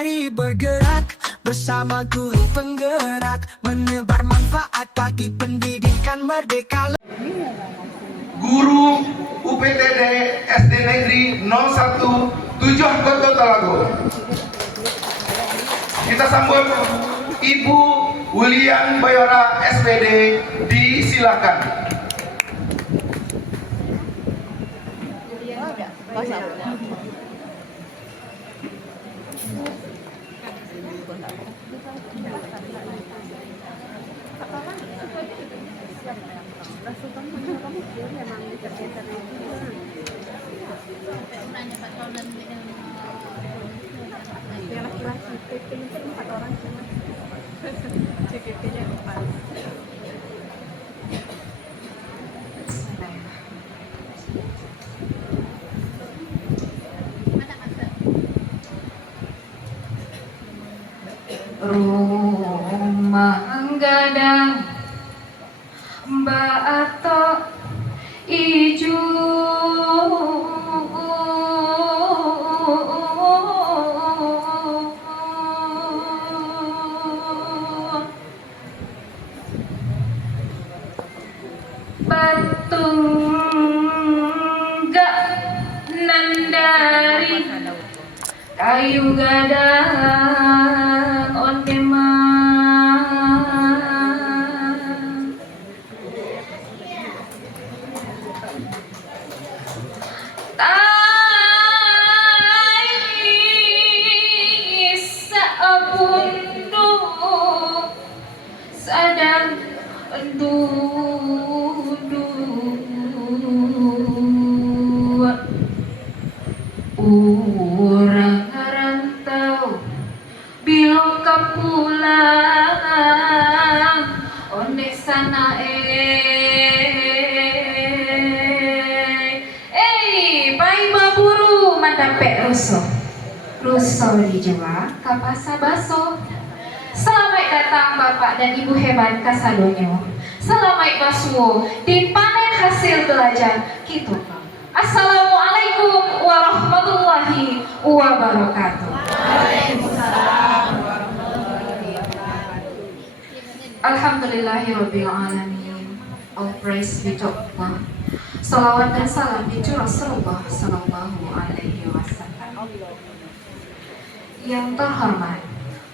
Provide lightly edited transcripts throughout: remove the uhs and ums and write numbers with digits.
Mari bergerak bersama guru penggerak, menebar manfaat bagi pendidikan merdeka. Guru UPTD SD Negeri 01 Tujuh Kota Talago. Kita sambut Ibu Wulian Bayora SPD, disilakan. Yang laki-laki PP-nya 4 orang cuma CPP-nya 4. Rumah gadang Mbak Ato ijo Batung gak nandari kayu gadang ondeman tai sapundu sadang dudu urang rantau bilong kapulang onde sana pai baburu mandapek ruso di Jawa kapasa baso. Selamat datang Bapak dan Ibu hebat kasadonyo. Selamat basuo dipanen hasil belajar kita. Assalamualaikum warahmatullahi wabarakatuh. Alhamdulillahirabbil alamin. All praise be to Allah. Salawat dan salam itu Rasulullah sallallahu alaihi wasallam. Yang terhormat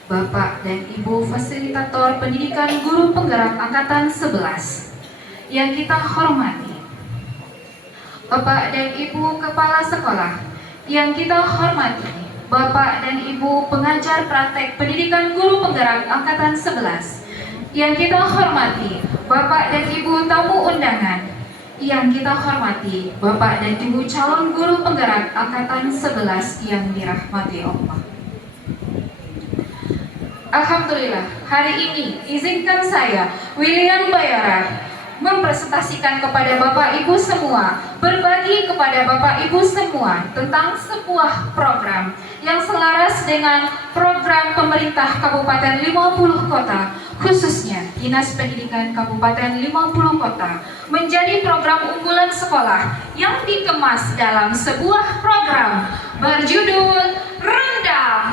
Bapak dan Ibu Fasilitator Pendidikan Guru Penggerak Angkatan 11 yang kita hormati, Bapak dan Ibu Kepala Sekolah yang kita hormati, Bapak dan Ibu Pengajar Praktek Pendidikan Guru Penggerak Angkatan 11 yang kita hormati, Bapak dan Ibu tamu undangan yang kita hormati, Bapak dan Ibu calon guru penggerak Angkatan 11 yang dirahmati Allah. Alhamdulillah, hari ini izinkan saya, Wulian Bayora, mempresentasikan kepada Bapak Ibu semua, berbagi kepada Bapak Ibu semua tentang sebuah program yang selaras dengan program pemerintah Kabupaten 50 Kota, khususnya Dinas Pendidikan Kabupaten 50 Kota, menjadi program unggulan sekolah yang dikemas dalam sebuah program berjudul Rendang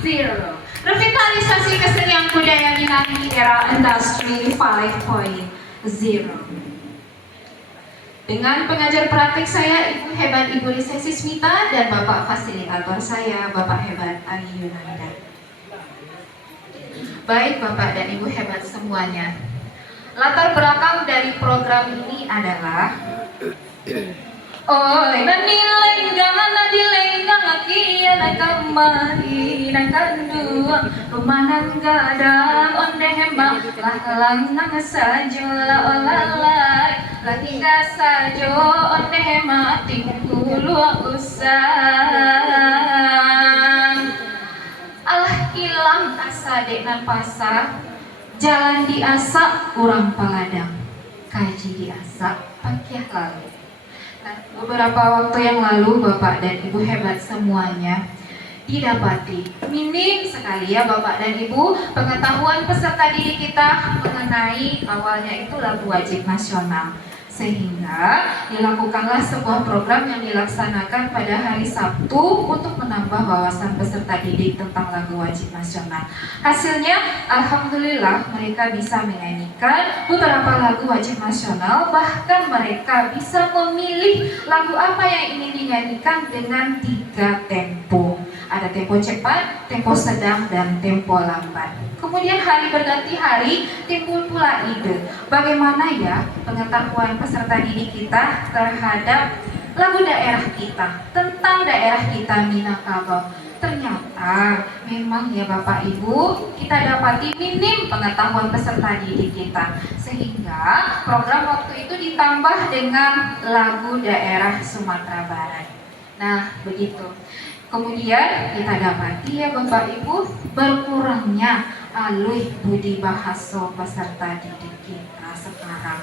5.0, revitalisasi kesenian budaya Minang di era Industri 5.0. Dengan pengajar praktik saya, Ibu hebat Ibu Lisa Sismita, dan Bapak fasilitator saya, Bapak hebat Ali Yunanda. Baik Bapak dan Ibu hebat semuanya, latar belakang dari program ini adalah nilai dilenggang kia na kamari na kanduang rumanan gadang onde hembang langang sajo la olalai lagi sajo onde hema tingkulu usang alah ilang asa deknan pasar jalan diasak kurang paladang kaji diasak pakiah lalu. Nah, beberapa waktu yang lalu Bapak dan Ibu hebat semuanya didapati minim sekali ya Bapak dan Ibu pengetahuan peserta didik kita mengenai awalnya itu lagu wajib nasional. Sehingga dilakukanlah sebuah program yang dilaksanakan pada hari Sabtu untuk menambah wawasan peserta didik tentang lagu wajib nasional. Hasilnya, alhamdulillah mereka bisa menyanyikan beberapa lagu wajib nasional, bahkan mereka bisa memilih lagu apa yang ingin dinyanyikan dengan 3 tempo. Ada tempo cepat, tempo sedang, dan tempo lambat. Kemudian hari berganti hari timbul pula ide, bagaimana ya pengetahuan peserta didik kita terhadap lagu daerah kita, tentang daerah kita Minangkabau. Ternyata memang ya Bapak Ibu, kita dapati minim pengetahuan peserta didik kita, sehingga program waktu itu ditambah dengan lagu daerah Sumatera Barat. Nah begitu. Kemudian kita dapati ya Bapak Ibu, berkurangnya alih budi bahasa peserta didik kita sekarang.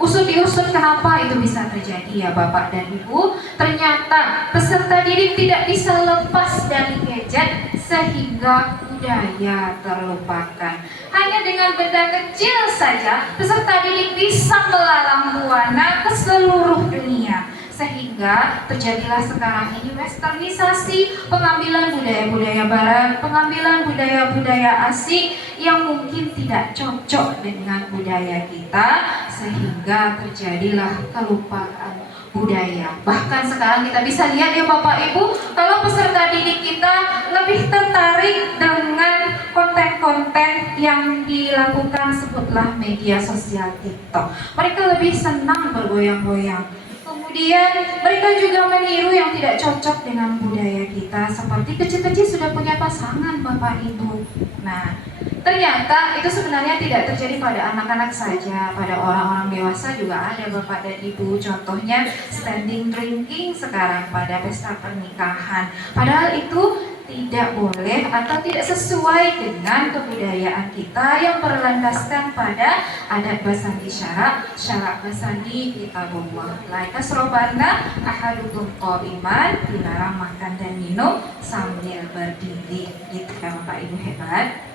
Usut diusut kenapa itu bisa terjadi ya Bapak dan Ibu. Ternyata peserta didik tidak bisa lepas dari gadget sehingga budaya terlupakan. Hanya dengan benda kecil saja peserta didik bisa melalang buana ke seluruh dunia. Sehingga terjadilah sekarang ini westernisasi, pengambilan budaya-budaya barat, pengambilan budaya-budaya asing yang mungkin tidak cocok dengan budaya kita, sehingga terjadilah kelupaan budaya. Bahkan sekarang kita bisa lihat ya Bapak Ibu, kalau peserta didik kita lebih tertarik dengan konten-konten yang dilakukan sebutlah media sosial TikTok. Mereka lebih senang bergoyang-goyang. Kemudian mereka juga meniru yang tidak cocok dengan budaya kita, seperti kecil-kecil sudah punya pasangan Bapak Ibu. Nah, ternyata itu sebenarnya tidak terjadi pada anak-anak saja, pada orang-orang dewasa juga ada Bapak dan Ibu. Contohnya standing drinking sekarang pada pesta pernikahan. Padahal itu tidak boleh atau tidak sesuai dengan kebudayaan kita yang berlandaskan pada adat basandi syarak basandi kitabullah. Laika serobana ahadukum qaiman, dilarang makan dan minum sambil berdiri. Gitu ya Bapak Ibu hebat.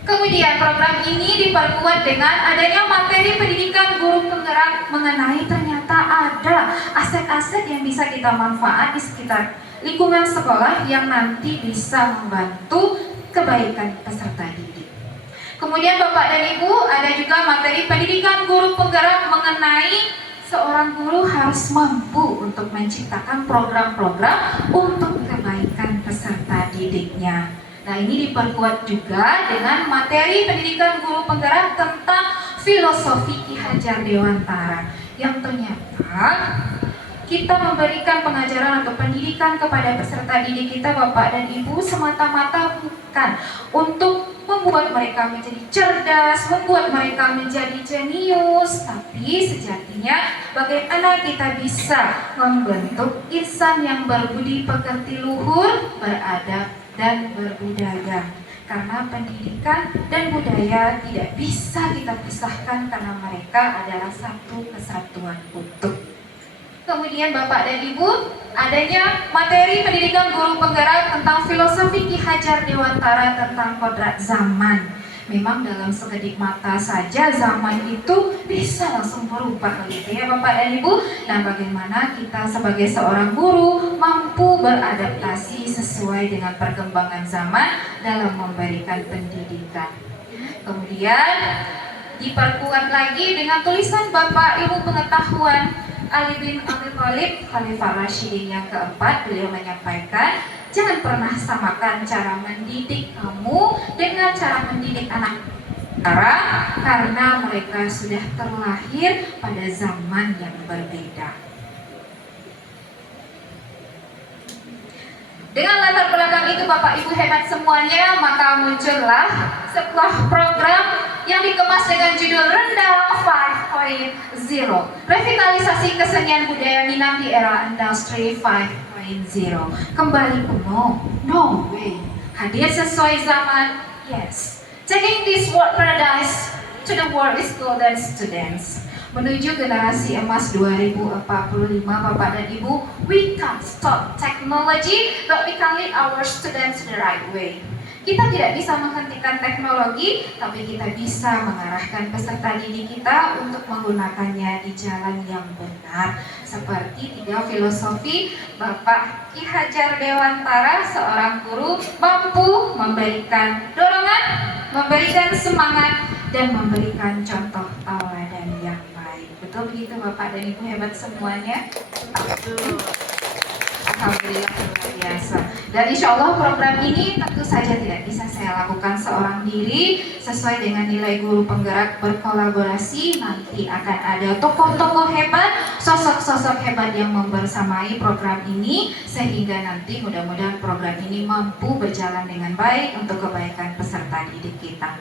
Kemudian program ini diperkuat dengan adanya materi pendidikan guru penggerak mengenai ternyata ada aset-aset yang bisa kita manfaat di sekitar lingkungan sekolah yang nanti bisa membantu kebaikan peserta didik. Kemudian Bapak dan Ibu, ada juga materi pendidikan guru penggerak mengenai seorang guru harus mampu untuk menciptakan program-program untuk kebaikan peserta didiknya. Nah, ini diperkuat juga dengan materi pendidikan guru penggerak tentang filosofi Ki Hajar Dewantara, yang ternyata kita memberikan pengajaran atau pendidikan kepada peserta didik kita Bapak dan Ibu semata-mata bukan untuk membuat mereka menjadi cerdas, membuat mereka menjadi jenius, tapi sejatinya bagaimana kita bisa membentuk insan yang berbudi pekerti luhur, beradab dan berbudaya. Karena pendidikan dan budaya tidak bisa kita pisahkan karena mereka adalah satu kesatuan utuh. Kemudian Bapak dan Ibu, adanya materi pendidikan guru penggerak tentang filosofi Ki Hajar Dewantara tentang kodrat zaman. Memang dalam sekedip mata saja zaman itu bisa langsung berubah begitu ya Bapak dan Ibu. Nah, bagaimana kita sebagai seorang guru mampu beradaptasi sesuai dengan perkembangan zaman dalam memberikan pendidikan. Kemudian diperkuat lagi dengan tulisan Bapak Ibu pengetahuan Ali bin Abi Thalib, Khalifah Rasyidin yang keempat. Beliau menyampaikan, jangan pernah samakan cara mendidik kamu dengan cara mendidik anak karena mereka sudah terlahir pada zaman yang berbeda. Dengan latar belakang itu Bapak Ibu hebat semuanya, maka muncullah sebuah program yang dikemas dengan judul Rendang 5.0, revitalisasi kesenian budaya Minang di era industri 5.0. Kembali kuno, no way. Hadir sesuai zaman, yes. Taking this world paradise to the world golden students. Menuju generasi emas 2045 Bapak dan Ibu, we can't stop technology, but we can lead our students the right way. Kita tidak bisa menghentikan teknologi, tapi kita bisa mengarahkan peserta didik kita untuk menggunakannya di jalan yang benar. Seperti 3 filosofi Bapak Ki Hajar Dewantara, seorang guru, mampu memberikan dorongan, memberikan semangat, dan memberikan contoh tauladan yang baik. Betul begitu Bapak dan Ibu hebat semuanya? Alhamdulillah luar biasa. Dan insya Allah program ini tentu saja tidak bisa saya lakukan seorang diri. Sesuai dengan nilai guru penggerak berkolaborasi, nanti akan ada tokoh-tokoh hebat, sosok-sosok hebat yang membersamai program ini, sehingga nanti mudah-mudahan program ini mampu berjalan dengan baik untuk kebaikan peserta didik kita.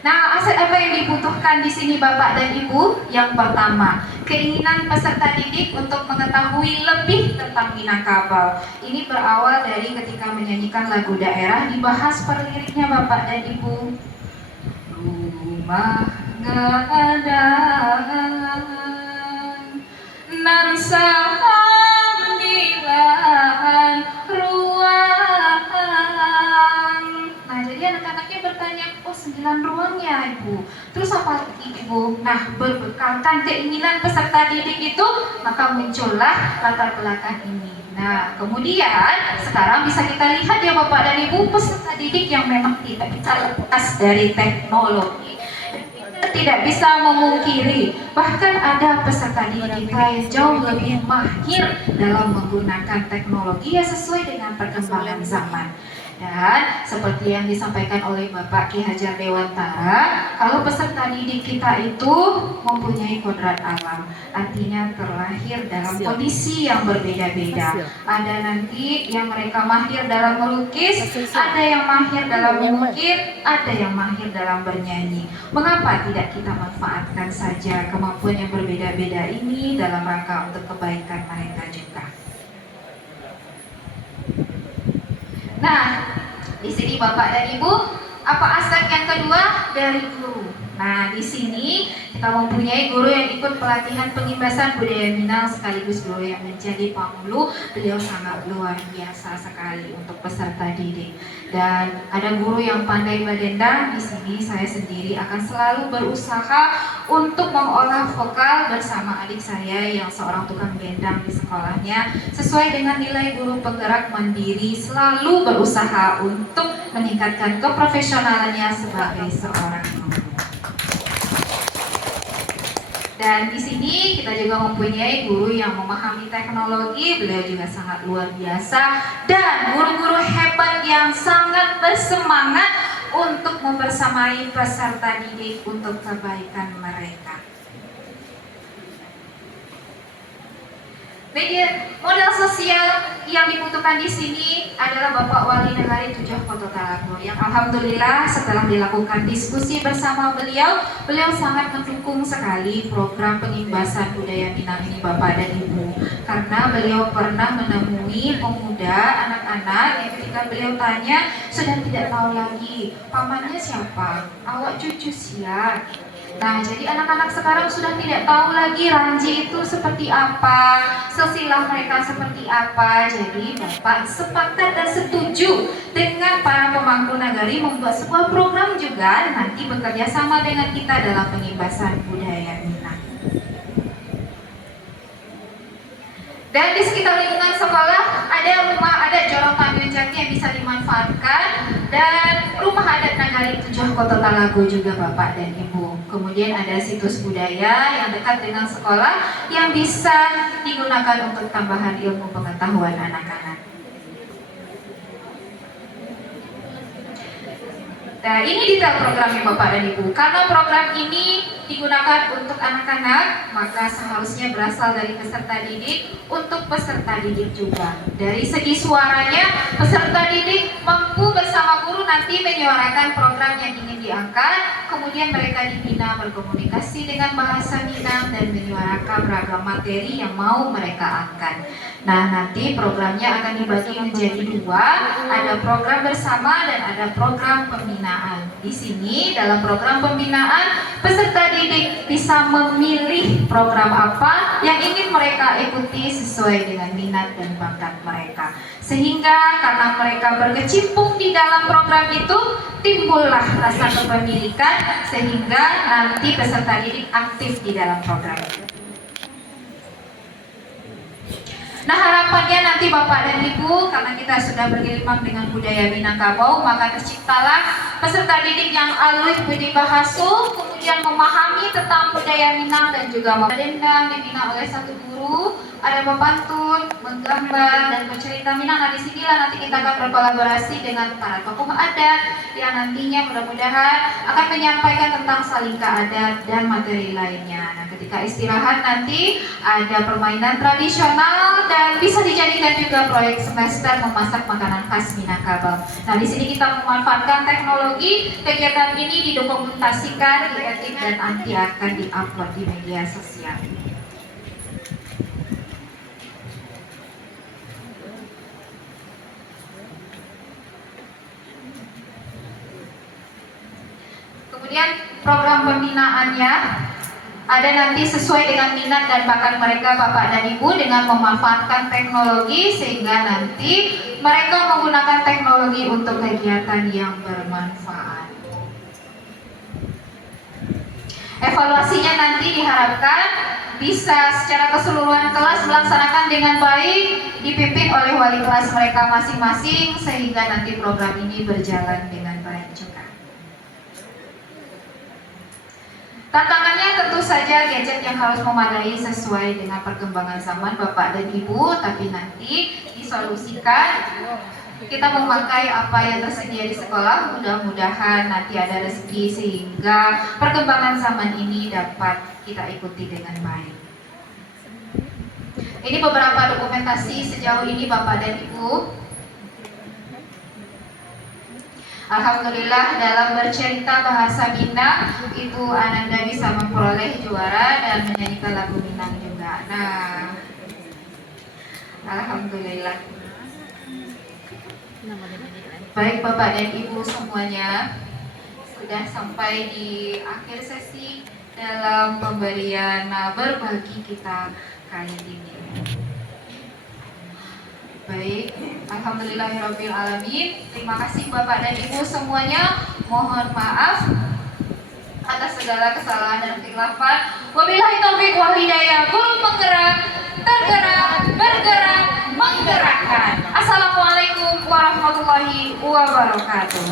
Nah, aset apa yang dibutuhkan di sini Bapak dan Ibu? Yang pertama, keinginan peserta didik untuk mengetahui lebih tentang Minangkabau. Ini berawal dari ketika menyanyikan lagu daerah, dibahas per liriknya Bapak dan Ibu. Rumah nggak ada, nan sambilan ruang. Nah, jadi anak-anaknya bertanya, oh 9 ruang ya Ibu, terus apa lagi Ibu? Nah, berbekalkan keinginan peserta didik itu, maka muncullah latar belakang ini. Nah, kemudian sekarang bisa kita lihat ya Bapak dan Ibu, peserta didik yang memang tidak bisa lepas dari teknologi. Kita tidak bisa memungkiri, bahkan ada peserta didik kita yang jauh lebih mahir dalam menggunakan teknologi ya sesuai dengan perkembangan zaman. Dan seperti yang disampaikan oleh Bapak Ki Hajar Dewantara, kalau peserta didik kita itu mempunyai kodrat alam, artinya terlahir dalam kondisi yang berbeda-beda. Ada nanti yang mereka mahir dalam melukis, ada yang mahir dalam mengukir, ada yang mahir dalam bernyanyi. Mengapa tidak kita manfaatkan saja kemampuan yang berbeda-beda ini dalam rangka untuk kebaikan mereka juga? Nah, di sini Bapak dan Ibu, apa aspek yang kedua dari guru? Nah, di sini kita mempunyai guru yang ikut pelatihan pengimbasan budaya Minang sekaligus guru yang menjadi pamulu. Beliau sangat luar biasa sekali untuk peserta didik. Dan ada guru yang pandai badendang. Di sini saya sendiri akan selalu berusaha untuk mengolah vokal bersama adik saya yang seorang tukang gendang di sekolahnya. Sesuai dengan nilai guru penggerak mandiri, selalu berusaha untuk meningkatkan keprofesionalannya sebagai seorang guru. Dan di sini kita juga mempunyai guru yang memahami teknologi, beliau juga sangat luar biasa, dan guru-guru hebat yang sangat bersemangat untuk membersamai peserta didik untuk kebaikan mereka. Media modal sosial yang dibutuhkan di sini adalah Bapak Wali Negari Tujuh Koto Talago, yang alhamdulillah setelah dilakukan diskusi bersama beliau sangat mendukung sekali program pengimbasan budaya Minang ini Bapak dan Ibu, karena beliau pernah menemui pemuda anak-anak yang ketika beliau tanya sudah tidak tahu lagi pamannya siapa, awak cucu siapa. Nah, jadi anak-anak sekarang sudah tidak tahu lagi Ranji itu seperti apa, silsilah mereka seperti apa. Jadi Bapak sepakat dan setuju dengan para pemangku nagari membuat sebuah program juga nanti bekerja sama dengan kita dalam pengimbasan budaya Minang. Dan di sekitar lingkungan sekolah ada rumah adat Jorong Tanjung Jati yang bisa dimanfaatkan, dan rumah adat Nagari Tujuh Koto Talago juga Bapak dan Ibu. Kemudian ada situs budaya yang dekat dengan sekolah yang bisa digunakan untuk tambahan ilmu pengetahuan anak-anak. Nah, ini detail programnya Bapak dan Ibu. Karena program ini digunakan untuk anak-anak, maka seharusnya berasal dari peserta didik untuk peserta didik juga. Dari segi suaranya, peserta didik mampu bersama guru nanti menyuarakan program yang ingin diangkat. Kemudian mereka dibina berkomunikasi dengan bahasa Minang dan menyuarakan beragam materi yang mau mereka angkat. Nah, nanti programnya akan dibagi menjadi 2, ada program bersama dan ada program pembinaan. Di sini dalam program pembinaan, peserta didik didik bisa memilih program apa yang ingin mereka ikuti sesuai dengan minat dan bakat mereka. Sehingga karena mereka berkecimpung di dalam program itu, timbullah rasa kepemilikan sehingga nanti peserta didik aktif di dalam program itu. Nah, harapannya nanti Bapak dan Ibu, karena kita sudah bergelimang dengan budaya Minangkabau, maka terciptalah peserta didik yang alus budi bahasa, kemudian memahami tentang budaya Minang dan juga dendang dibina oleh satu guru, ada pemantun, menggambar dan bercerita Minang. Nah, disinilah nanti kita akan berkolaborasi dengan para tokoh adat yang nantinya mudah-mudahan akan menyampaikan tentang salingka adat dan materi lainnya. Nah, ketika istirahat nanti ada permainan tradisional dan bisa dijadikan juga proyek semester memasak makanan khas Minangkabau. Nah, di sini kita memanfaatkan teknologi. Kegiatan ini didokumentasikan, diedit dan nanti akan diupload di media sosial. Kemudian program pembinaannya ada nanti sesuai dengan minat dan bakat mereka Bapak dan Ibu dengan memanfaatkan teknologi sehingga nanti mereka menggunakan teknologi untuk kegiatan yang bermanfaat. Evaluasinya nanti diharapkan bisa secara keseluruhan kelas melaksanakan dengan baik, dipimpin oleh wali kelas mereka masing-masing sehingga nanti program ini berjalan dengan baik juga. Tantangannya tentu saja gadget yang harus memadai sesuai dengan perkembangan zaman Bapak dan Ibu, tapi nanti disolusikan. Kita memakai apa yang tersedia di sekolah, mudah-mudahan nanti ada rezeki sehingga perkembangan zaman ini dapat kita ikuti dengan baik. Ini beberapa dokumentasi sejauh ini Bapak dan Ibu. Alhamdulillah dalam bercerita bahasa Minang Ibu Ananda bisa memperoleh juara dan menyanyikan lagu Minang juga. Nah, Alhamdulillah. Baik Bapak dan Ibu semuanya, sudah sampai di akhir sesi dalam pemberian berbagi kita kali ini. Baik, alhamdulillahirabbil alamin. Terima kasih Bapak dan Ibu semuanya. Mohon maaf atas segala kesalahan dan khilafan. Wabillahi taufiq wal hidayah. Guru penggerak, tergerak, bergerak, menggerakkan. Assalamualaikum warahmatullahi wabarakatuh.